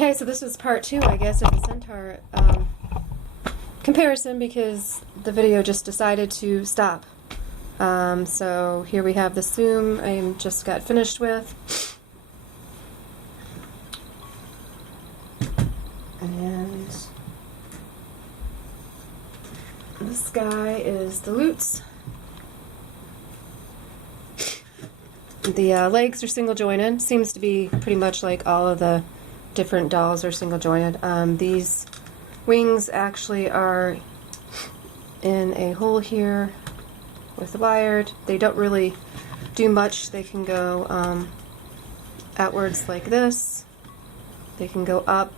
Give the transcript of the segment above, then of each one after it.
Okay, so this is part 2, I guess, of the Centaur comparison because the video just decided to stop. So here we have the Soom I just got finished with. And this guy is the Luts. The legs are single jointed. Seems to be pretty much like all of the different dolls are single jointed. These wings actually are in a hole here with the wired. They don't really do much. They can go outwards like this. They can go up.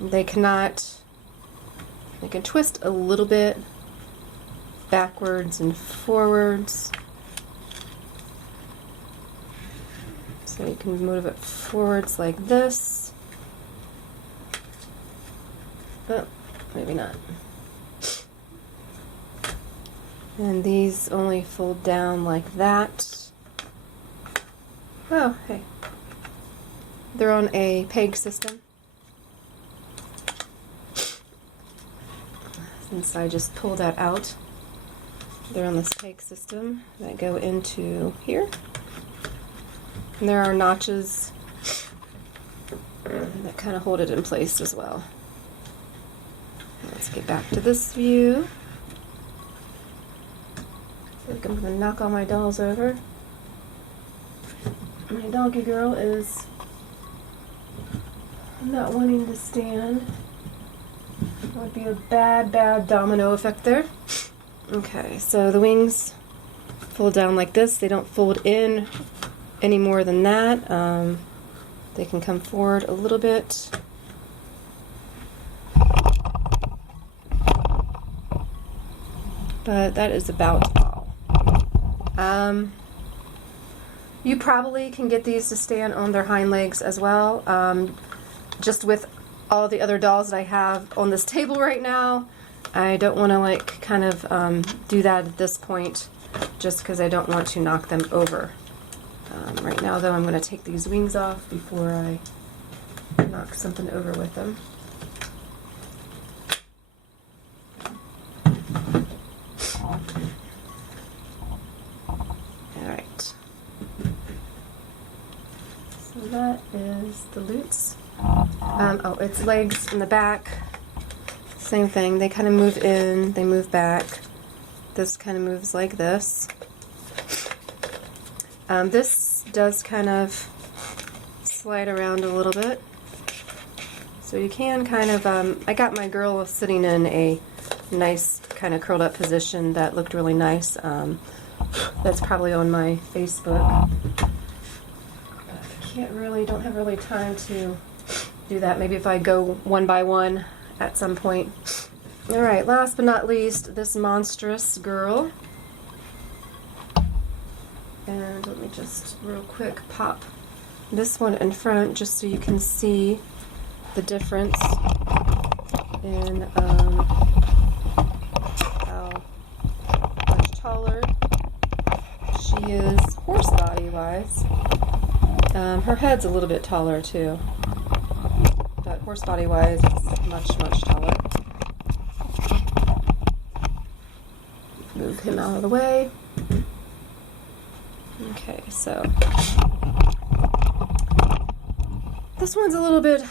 They can twist a little bit backwards and forwards. So you can move it forwards like this. Oh, maybe not. And these only fold down like that. Oh, hey. They're on a peg system. Since I just pulled that out, they're on this peg system that go into here. And there are notches that kind of hold it in place as well. Let's get back to this view. I think I'm going to knock all my dolls over. My doggy girl is not wanting to stand. That would be a bad domino effect there. Okay, so the wings fold down like this. They don't fold in any more than that. They can come forward a little bit. But that is about all. You probably can get these to stand on their hind legs as well. Just with all the other dolls that I have on this table right now, I don't want to like kind of do that at this point just because I don't want to knock them over. Right now though, I'm going to take these wings off before I knock something over with them. Alright. So that is the Luts. Oh, its legs in the back. Same thing. They kind of move in, they move back. This kind of moves like this. This does kind of slide around a little bit. So you can kind of, I got my girl sitting in a nice kind of curled up position that looked really nice. That's probably on my Facebook. Don't have really time to do that. Maybe if I go one by one at some point. Alright, last but not least, this monstrous girl. And let me just real quick pop this one in front just so you can see the difference in how much taller she is horse body wise. Her head's a little bit taller too, but horse body wise it's much taller. Move him out of the way. Okay, so this one's a little bit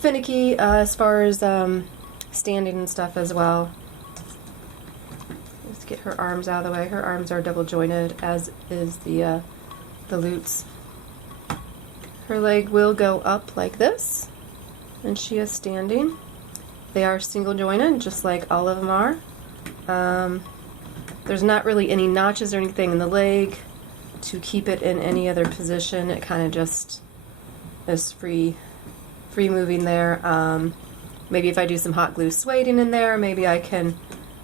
finicky as far as standing and stuff as well. Let's get her arms out of the way. Her arms are double jointed, as is the Luts. Her leg will go up like this, and she is standing. They are single jointed, just like all of them are. There's not really any notches or anything in the leg to keep it in any other position. It kind of just is free moving there. Maybe if I do some hot glue sueding in there, maybe I can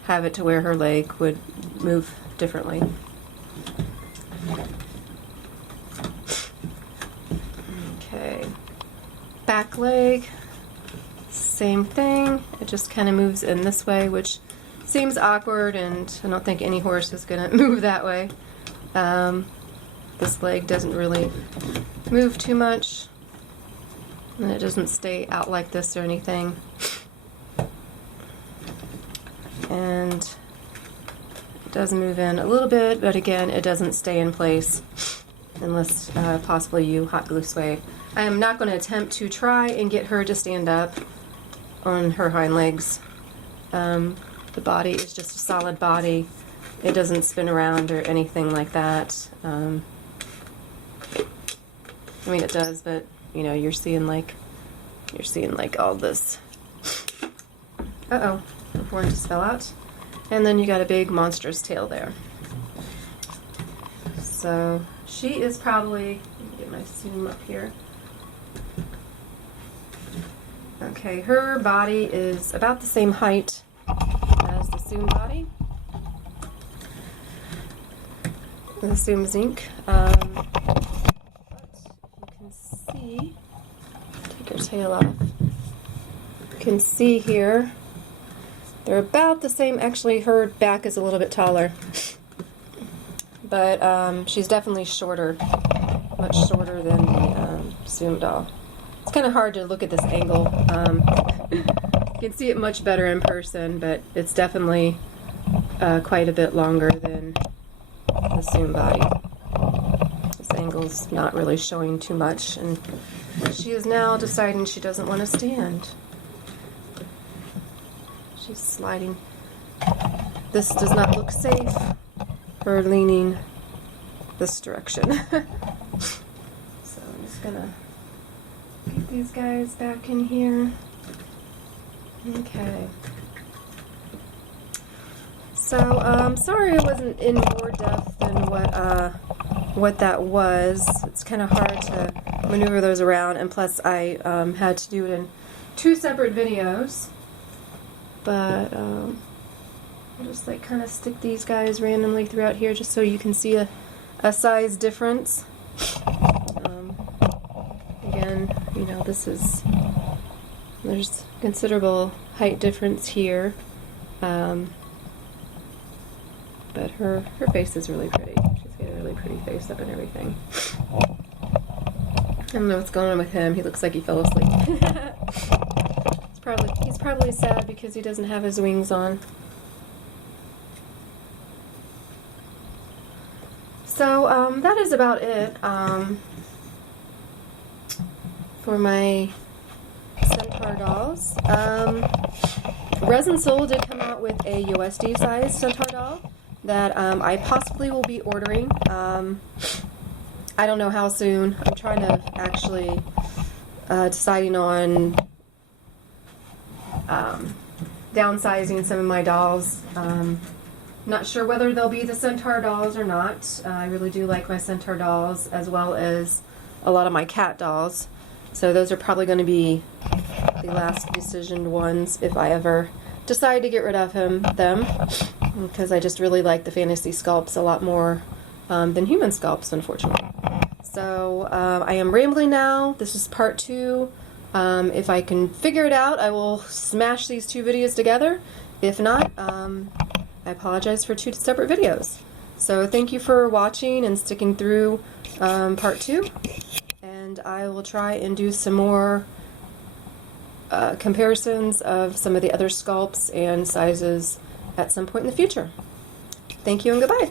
have it to where her leg would move differently. Okay, back leg, same thing. It just kind of moves in this way, which seems awkward, and I don't think any horse is going to move that way. This leg doesn't really move too much. And it doesn't stay out like this or anything. And it does move in a little bit, but again, it doesn't stay in place unless possibly you hot glue sway. I am not going to attempt to try and get her to stand up on her hind legs. The body is just a solid body. It doesn't spin around or anything like that. I mean, it does, but you know, you're seeing like all this. Uh-oh, the horn just fell out. And then you got a big monstrous tail there. So she is probably, let me get my Soom up here. Okay, her body is about the same height as the Soom body. The Soom zinc. But you can see, take her tail off. You can see here, they're about the same. Actually, her back is a little bit taller. But she's definitely shorter, much shorter than the Soom doll. It's kind of hard to look at this angle. You can see it much better in person, but it's definitely quite a bit longer than the Soom body. This angle's not really showing too much, and she is now deciding she doesn't want to stand. She's sliding. This does not look safe. Her leaning this direction. So I'm just gonna get these guys back in here. Okay. So sorry I wasn't in more depth than what that was. It's kind of hard to maneuver those around, and plus I had to do it in 2 separate videos. But I'll just like kind of stick these guys randomly throughout here just so you can see a size difference. Again, you know, there's considerable height difference here. But her face is really pretty. She's got a really pretty face up and everything. I don't know what's going on with him. He looks like he fell asleep. He's probably sad because he doesn't have his wings on. So that is about it for my Centaur dolls. Loongsoul did come out with a USD size Centaur doll that I possibly will be ordering. I don't know how soon. I'm trying to actually deciding on downsizing some of my dolls. Not sure whether they'll be the Centaur dolls or not. I really do like my Centaur dolls as well as a lot of my cat dolls. So those are probably going to be the last decisioned ones if I ever decide to get rid of them, because I just really like the fantasy sculpts a lot more than human sculpts, unfortunately. So I am rambling now. This is part 2. If I can figure it out, I will smash these 2 videos together. If not, I apologize for 2 separate videos. So thank you for watching and sticking through part 2. And I will try and do some more comparisons of some of the other sculpts and sizes at some point in the future. Thank you and goodbye.